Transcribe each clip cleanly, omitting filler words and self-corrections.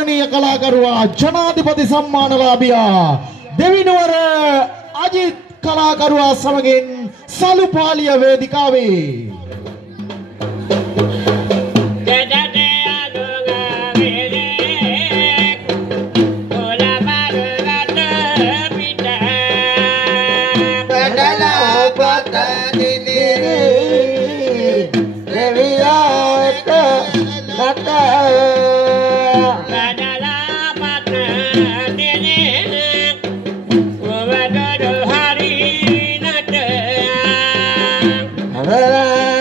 ගෞරවනීය කලාකරුවා ජනාධිපති සම්මානලාභියා දෙවිනුවර අජිත් කලාකරුවා සමගින් සලුපාලිය වේදිකාවේ Hey!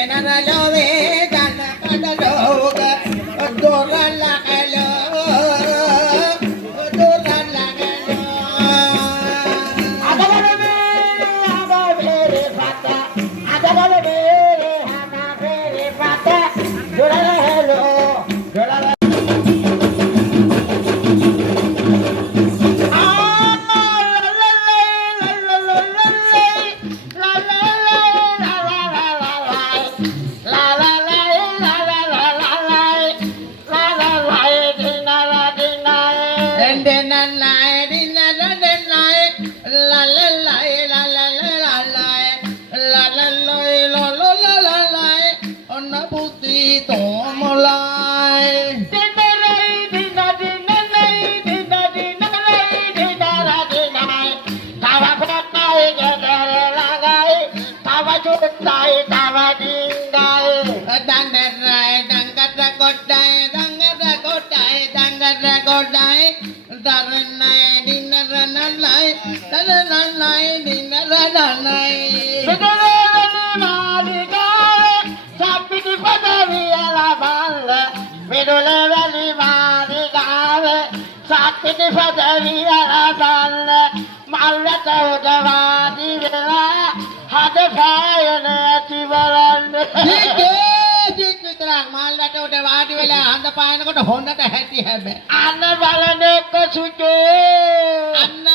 මෙනරලෝවේ ජන කඩලෝග දොරලකලෝ හොන්නට හැටි හැබැයි අන්න බලන්නක සුදු අන්න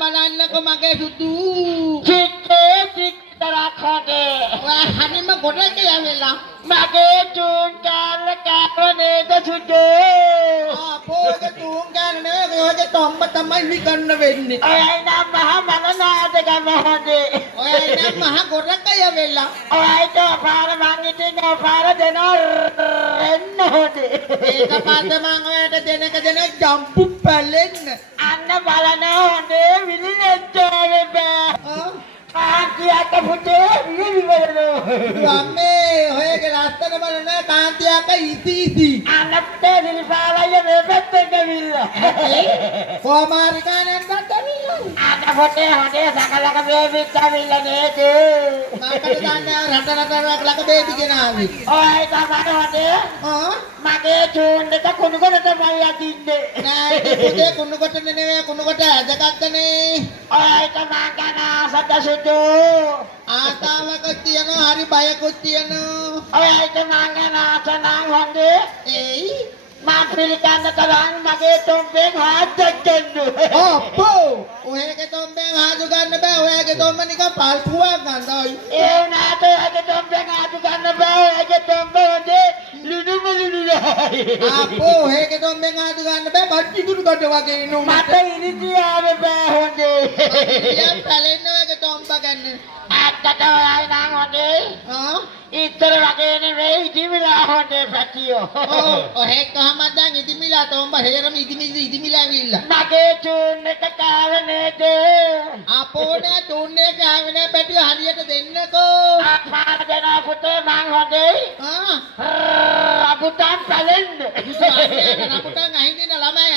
බලන්නක මගේ සුදු චිත්තේ චිත්තරක් හදේ ඔය හරිම ගොඩට යවෙලා මගේ චූන් කාල කාවනේද සුදු ආපෝක චූන් කාලනේ ඔයගේ තොම්බ තමයි විකන්න වෙන්නේ ඔයයි නම් මහා මනනාදක මහදේ ඔයයි නම් මහා ගොඩට යවෙලා ඔයයිට පාර මං ඉතින් පාර දෙනවා එන්න හොදේ ඒක පස්සේ මං ඔයාලට දෙනක ජම්පු පැලෙන්න අන්න බලන හොඳේ විලිනෙච්චාවේ බෑ කාන්තියක පුතේ විලිවලෝ අම්මේ ඔයගේ ලස්සන බලන කාන්තියක ඉති අන්න පුතේ විලිපාවය මේ පැත්තට ගිහිල්ලා කොමාරි කානන්දත් ඇවිල්ලා අන්න පුතේ හොඳේ සකලක බේබිත් ඇවිල්ලා නේද මකට දන්නේ රට ලක බේබි ගෙනාවේ ඔය තමයි හොඳේ මගේ චූන් එක කුණුකොට තමයි අදින්නේ නෑ පුතේ කුණුකොට නෙවෙයි කුණුකොට ඇදගත්තනේ ඔය තමයි ගන සදසුතු ආතාවක තියනවා හරි බයකුත් තියනවා ඔය තමයි ගන සනං හොඳේ එයි මා පිළිකන්න තරම් මගේ තොම්බෙන් හාත් දෙන්න අපෝ ඔයගේ තොම්බෙන් හාදු ගන්න බෑ ඔයගේ තොම්බ නිකන් පල්පුවක් ගන්නයි ඒ නාට ඔයගේ තොම්බෙන් හාදු ගන්න බෑ ඔයගේ තොම්බ හොඳේ අපෝ ඔයගේ තොම්බෙන් හාදු ගන්න බෑ බට්ටි කුඩු කොට වගේ ඉන්නු මට ඉනිදියාවේ බෑ හොඳේ යා පැලෙන්න ඔයගේ තොම්බ ගන්න අත්තට ඔයයි නම් හොඳේ ඉතර වගේ නෙවෙයි ඉදිමිලා හොඳේ පැටියෝ ඔහෙ කොහමද දැන් ඉදිමිලා තොම්බ හේරම ඉදිමිලා ඇවිල්ලා මගේ චූන් එක කාවේ නේද අපෝනේ චූන් එක ආවේ නෑ පැටියෝ හරියට දෙන්නකෝ පාර දෙනා පුතේ මං හොඳේ රබුටන් පැලෙන්න රබුටන් අහින්දින ළමයි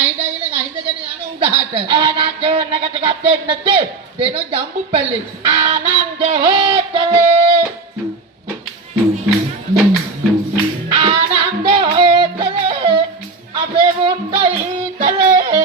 අහින්දගෙන යන උඩහට එහෙනම් චූන් එක ටිකක් දෙන්න දෙනෝ ජම්බු පැලේ ආනන්ද හොතලේ ආනන්ද හොතලේ අපේ මුත්තයිතලේ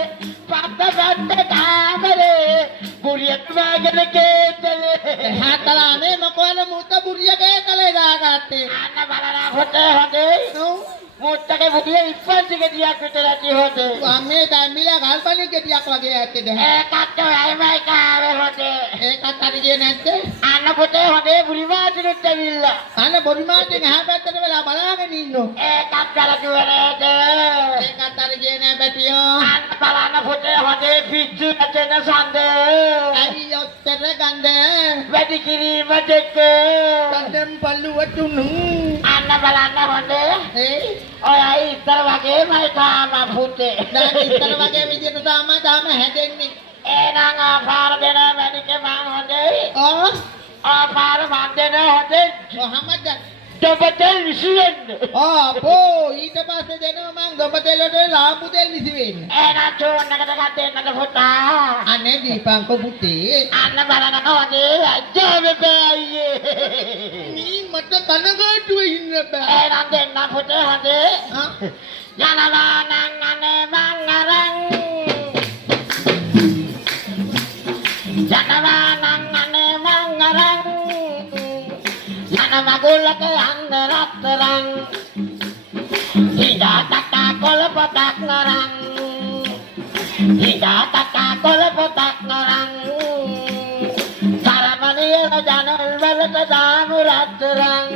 පත්ත කාමරේ බුරියක් වගේ කේතලේ හතලානේ මොකවල මුත්ත බුරිය කේතලේ දාගත්තේ අන්න බලලා හොතේ හොතේ මුත්තගේ බුරිය ඉස්සන්ති ගෙඩියක් විතර ඇති හොතේ අම්මේ දැම්මිලා ගල්පණිය ගෙඩියක් වගේ ඇත්තේද ඒකත් ඔයමයි කාවේ හොතේ ඒකත් හරි ගියේ නැත්තේ අන්න පුතේ හොතේ බුරිමාටිනුත් ඇවිල්ලා අන්න බුරිමාටින් එහා පැත්තට වෙලා බලාගෙන ඉන්නෝ ඒකත් කරකියුවේ නේද ඒකත් හරි ගියේ නෑ බැටියෝ අන්න බලන්න පුතේ හොතේ පිච්චු නැතන සඳ ඇයි ඔත්තර ගඳ වැඩි කිරීම දෙක කන්දම් පල්ලුව තුනු අන්න බලන්න හොතේ ඔයයි ඉතර වගේමයි තාම පුතේ දැන් ඉතර වගේ විදියට තාම හැදෙන්නේ එහෙනම් ආපාර දෙන වැඩික මං හොඳේ ආපාර මං දෙන හොඳේ කොහමද දොබතෙල් විසිවෙන්න. ආපෝ ඊට පස්සේ දෙනවා මං දොබතෙල් වලට ලාම්පු තෙල් විසි වෙන්න. එහෙනම් චෝන් එකට ගත්තෙන්නද පුතා. අනේ දීපංකෝ පුතේ. අන්න බලනකොනේ අජ්ජාවේ බෑයේ. මේ මට කනගාටුව ඉන්න බෑ. එහෙනම් දෙන්න පුතේ හොඳේ. යනවා නම් අනේ මං අරන්. යනවා නම් අනේ මං අරන්. යන මගුලක යන්න රත්තරන්. ඉදා තකා කොළපතක් නරන්. ඉදා තකා කොළපතක් නරන්. සරමණියන ජනල් වලට දාමු රත්තරන්.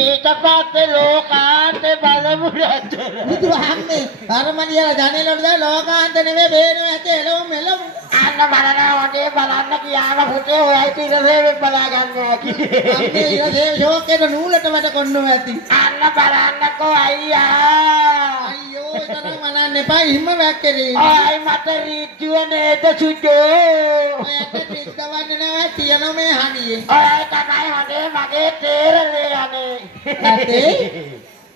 ඊට පස්සේ ලෝකාන්තේ බලමු රත්තරන්. බුදුහාමේ සරමණියන ජනල් වලට ලෝකාන්ත නෙමෙයි බේනවා ඇතේ එළවමු එළවමු. අන්න බලනවා වගේ බලන්න කියාම පුතේ ඔයයි තිරසේවෙ බලා ගන්නවා කියේ. අපේ ඉරසේ ෂෝකේට නූලට වැඩ කොන්නෝ ඇති. අන්න බලන්නකෝ අයියා. අයියෝ තරම් මනන්න එපා හිම වැක්කේ. ආයි මට රීච්චුව නේද සුජෝ. ඔයට ටිකවන්න නෑ තියන මේ හනියේ. ඔයයි තමයි හොඳේ මගේ තේරලේ යන්නේ. ඇතේ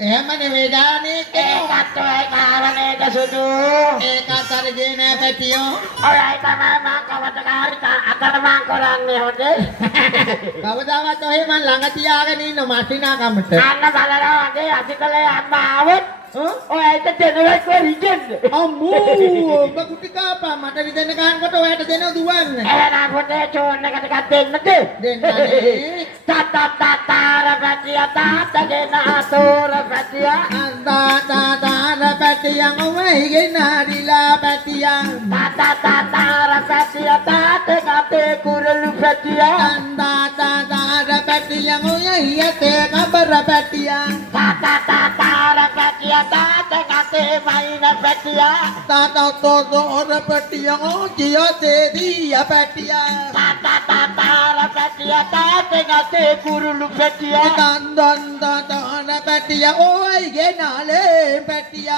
එහෙම නෙවෙයි දානේ ඒකත් ඔය කාවනේද සුදු. ඒකත් අරගෙන නෑ පැටියෝ. ඔයයි තමයි මං කවදාහරි අතරමං කරන්නේ හොඳේ. කවදාවත් ඔහෙ මං ළඟ තියාගෙන ඉන්න මැෂිනාකමට. අන්න බලනවා හොඳේ අතිකලේ අම්මා ආවොත් ඔයයිට දෙනවක් රිජෙන්න. අම්මෝ ඔබ කුටි කාපා මට රිදෙන්න ගන්නකොට ඔයාට දෙනව දුවන්නේ. එහෙනම් පොතේ චෝන් එකට එකක් දෙන්නද? දෙන්නනේ. තාතාතාර පැටිය තාතගෙන අතෝර පැටිය තාතාතාර පැටියන් ඔවයිගෙන හරිලා පැටියන් තාතාතාර පැටිය තාතගතේ කුරුළු පැටිය තාතාතාර පැටියන් ඔයයියතේ කබර පැටියන් තාතාතාර පැටිය තාතගතේ වයින් පැටිය තාතාතෝර පැටියන් ඔජියතේ දී පැටියන් තාතාතාර පැටිය තාතගතේ කුරුළු පැටිය දන් පැටිය ඔයගෙන නාලේ පැටිය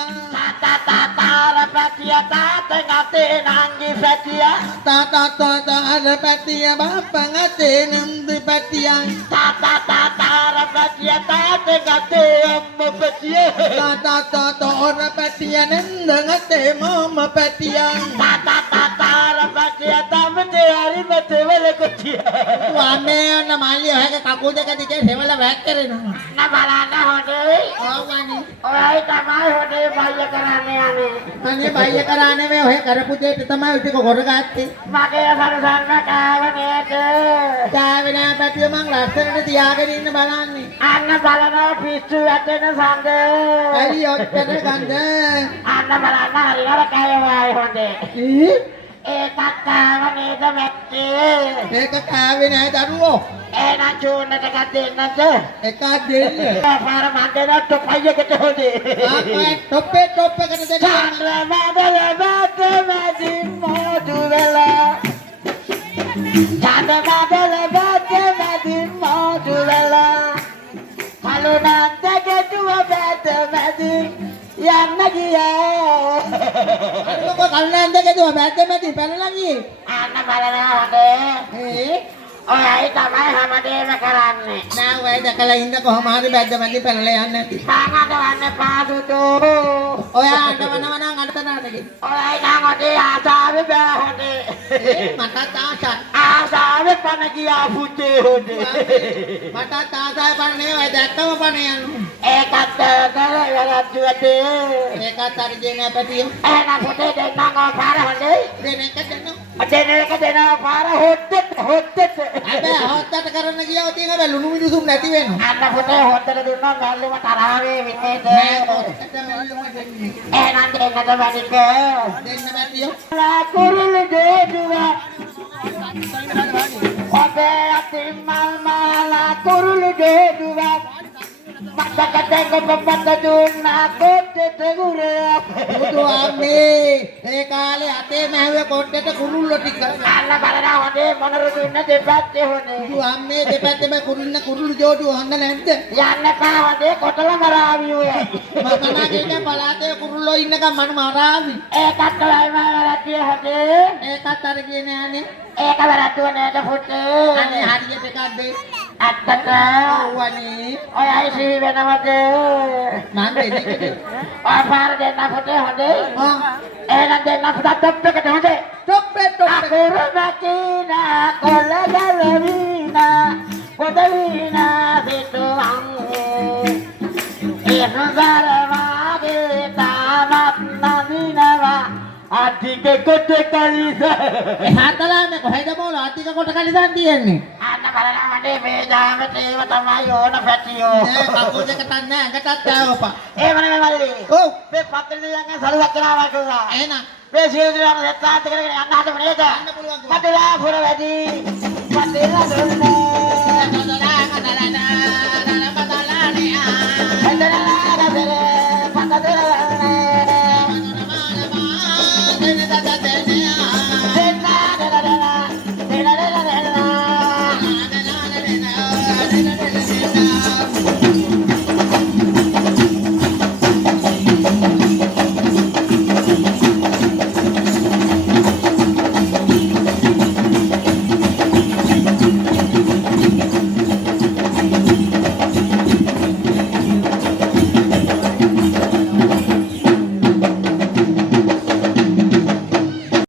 තාතාතාර පැටිය තාතගතේ නංගි පැටිය තාතාතාර පැටිය බප්පන් අතේ නින්ද පැටිය තාතාතාර පැටිය තාතගතේ අම්ම පැටිය තාතාතාර පැටිය නින්ද අතේ මම පැටිය තාතාතාර පැටිය තමතේ හරි මතේ වල කොටිය වමේ ඔන්න මාළිය හැක කකුල් දෙක දිගේ සෙවල වැක් කරනවා නා බලන්න හොඳේ ඕවනි ඔයයි තමයි හොඳේ බයිය කරන්නේ අනේ බයිය කරන්නේ මේ ඔය කරපු දෙයට තමයි ටික කරගත්තේ මගේ සරසන්න කාවේ නෑ පැටිය මං ලස්සනට තියාගෙන ඉන්න බලන්නේ අන්න බලනවා පිස්සු වැටෙන සංග ඇයි ඔච්චර ගඳ අන්න බලන්න හරි නරකයි වයි හොඳේ ඒකත් කාව නේද මැත්තේ ඒක කාවේ නෑ දරුවෝ එහෙනම් චෝන් එකක් දෙන්නද එකක් දෙන්න පාර මන්දන ටොප්පයකට හොදේ ටොප් එකට දෙන්න චන්ද්‍රමාදල බත මැදි මොදුවලා චන්ද්‍රමාදල බත මැදි මොදුවලා කලුනන්ද ගැටුව බත මැදි යන්න ගියා අරක කලුනන්ද ගැටුව බත මැදි පැනලා ගියේ අන්න බලනවා හොඳේ ඔයයි තමයි හැමදේම කරන්නේ. නෑ ඔයයි දැකලා ඉන්න කොහොම හරි බැද්ද මැදි පැනලා යන්නේ නැති. පාගදවන්න පාදුතෝ. ඔය අඬවනවා නම් අඬතනනගේ. ඔයයි නම් ඔතේ ආසාවේ බෑ හොඳේ. මටත් ආසයි. ආසාවේ පණ ගියා පුතේ හොඳේ. මටත් ආසයි පණ නෙවෙයි ඔය දැක්කම පණ යනවා. ඒකත් කරවලද්දුවතේ. ඒකත් හරි දෙන්නේ පැටියෝ. එහෙනම් පුතේ දෙන්නම් පාර හොඳේ. දෙන එක දෙනවා පාර හොද්දට හැබැයි හොද්දට කරන්න ගියාම තියෙන හැබැයි ලුණු මිදුසුම් නැති වෙනවා අන්න පුතේ හොද්දට දුන්නා මැල්ලුම තරහවේ වින්නේද නෑ හොද්දට මැල්ලුම දෙන්නේ එහෙනම් දෙන්නද වැඩික දෙන්න බැටියෝ ලා කුරුළු ජෝඩුවා ඔබේ අතින් මල් මාලා කුරුළු ජෝඩුවා මතකතෙන් කොප්පත දුන්නා කොට්ටෙට ගුරේ බුදුආමේ ඒ කාලේ අතේ මැහුවේ කොට්ටෙට කුරුල්ල ටික අල්ල බලන හොඳේ මොනරු දුන්න දෙපැත්තේ හොනේ බුදුආමේ දෙපැත්තේම කුරුල්ල ජෝඩුව හොඳ නැද්ද යන්න කා හොඳේ කොටල මරාවි ඔය මකනාගේ පළාතේ කුරුල්ලෝ ඉන්නකම් මම මරාවි ඒකත් ඔයයි මරාතිය හොඳේ ඒකත් අර ගියේ නෑනේ ඒක වැරද්දුව නේද පුතේ අනේ හරියට එකක් දෙන්න ඇත්තට වනේ ඔය අයිසි වෙනවද මං දෙන්නේ ඔය පාර දෙන්න පුතේ හොඳේ එහෙනම් දෙන්න පුතා টොප් එකට හොඳේ ටොප් අකුරු මැකිනා කොල්ල ගැලවිනා පොදවිනා සිතුවම් ඒසුසරවාගේ තාමත් නදිනවා අධික කොට කලිස හතලානේ කොහෙද බෝල අතික කොට කලිසන් තියෙන්නේ අන්න බලනවනේ මේ ජාමට ඒව තමයි ඕන පැටියෝ නෑ කකුල් දෙක තන්නේ ඇඟටත් දාවපා ඒවනේ මල්ලි ඔව් මේ පත්‍රේ දියන්ගේ සරුවක් කරනවා කියලා එහෙනම් මේ සියලුම දෙත්තාත් කරගෙන යන්න හදම නේද යන්න පුළුවන් මතලා පුර වැඩි මතලා දුන්නේ